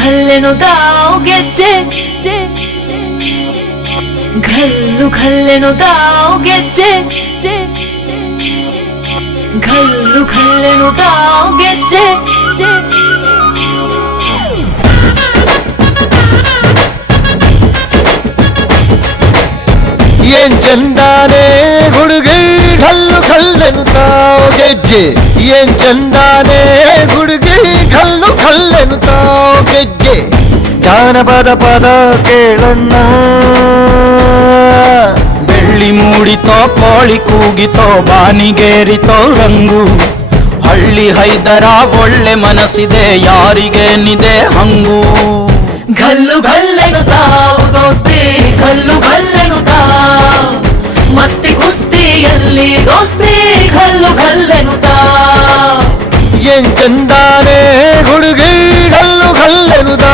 ಖಲ್ಲೆನು ತಾವು ಗೆಜ್ಜೆ ಘಲ್ಲು ಖಲ್ಲೆನು ತಾವು ಗೆಜ್ಜೆ ಘಲ್ಲು ಖಲ್ಲೆನು ತಾವು ಗೆಜ್ಜೆ ಏನ್ ಚಂದಾನೆ ಹುಡುಗಿ ಕಲ್ಲು ಕಲ್ಲೆನು ತಾವು ಗೆಜ್ಜೆ ಏನ್ ಚಂದಾನೆ ಹುಡುಗಿ ಕಲ್ಲು ಕಲ್ಲೆನು ತಾವು ಗೆಜ್ಜೆ. ಜಾನಪದ ಪದ ಕೇಳಣ್ಣ. ಬೆಳ್ಳಿ ಮೂಡಿತೋ ಕೋಳಿ ಕೂಗಿತೋ ಬಾನಿಗೇರಿತೋ ರಂಗು. ಹಳ್ಳಿ ಹೈದರ ಒಳ್ಳೆ ಮನಸ್ಸಿದೆ ಯಾರಿಗೇನಿದೆ ಹಂಗು. ಗಲ್ಲು ಗಲ್ಲೆನು ತಾವು ದೋಸ್ತಿ ಗಲ್ಲು ಗಲ್ಲೆನು ತಾವು ಮಸ್ತಿ ಕುಸ್ತಿಯಲ್ಲಿ ದೋಸ್ತಿ ಕಲ್ಲು ಗಲ್ಲೆನು ತಾವು ಏನ್ ಚಂದಾನೆ కల్లెనుదా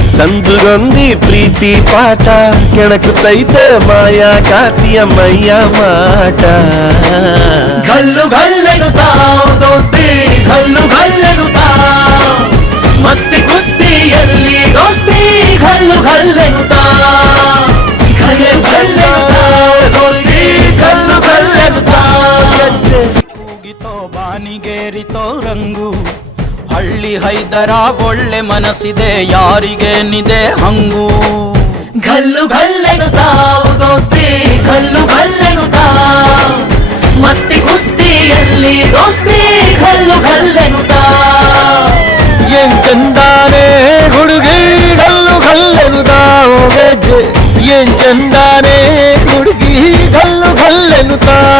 ಸಂದುಗೊಂದಿ ಪ್ರೀತಿ ಪಾಠ ಕೆಣಕುತ್ತೈತೆ ಮಾಯಾ ಕಾತಿಯ ಮೈಯ ಮಾಟ ಘಲ್ಲು ಘಲ್ಲೆನು ತಾವು ದೋಸ್ತಿ ಘಲ್ಲು ಹೈದರ ಒಳ್ಳೆ ಮನಸ್ಸಿದೆ ಯಾರಿಗೇನಿದೆ ಹಂಗು ಘಲ್ಲು ಘಲ್ಲೆನು ತಾವು ದೋಸ್ತಿ ಘಲ್ಲು ಘಲ್ಲೆನು ತಾವು ಮಸ್ತಿ ಕುಸ್ತಿಯಲ್ಲಿ ದೋಸ್ತಿ ಘಲ್ಲು ಘಲ್ಲೆನು ತಾವು ಏನ್ ಚಂದಾನೆ ಹುಡುಗಿ ಕಲ್ಲು ಕಲ್ಲೆನು ತಾವು ಗೆಜ್ಜೆ ಏನ್ ಚಂದಾನೆ ಹುಡುಗಿ ಕಲ್ಲು ಕಲ್ಲೆನು ತಾವು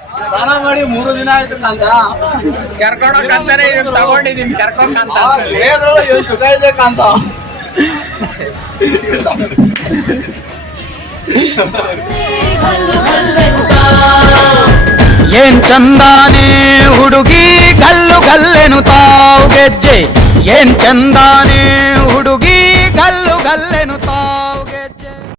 ಸ್ನಾನ ಮಾಡಿ ಮೂರು ದಿನ ಆಯ್ತು ನಂದ. ತಗೊಂಡಿದ್ದೀನಿ ಇವ್ನು ತಗೊಂಡಿದೀನಿ ಕರ್ಕೊಂಡಂತ ಇವ್ನು ಸುಖ ಇದೆ ಕಾಂತ. ಏನ್ ಚಂದಾನೆ ಹುಡುಗಿ ಗಲ್ಲು ಗಲ್ಲೆನು ತಾವು ಗೆಜ್ಜೆ. ಏನ್ ಚಂದಾನೆ ಹುಡುಗಿ ಗಲ್ಲು ಗಲ್ಲೆನು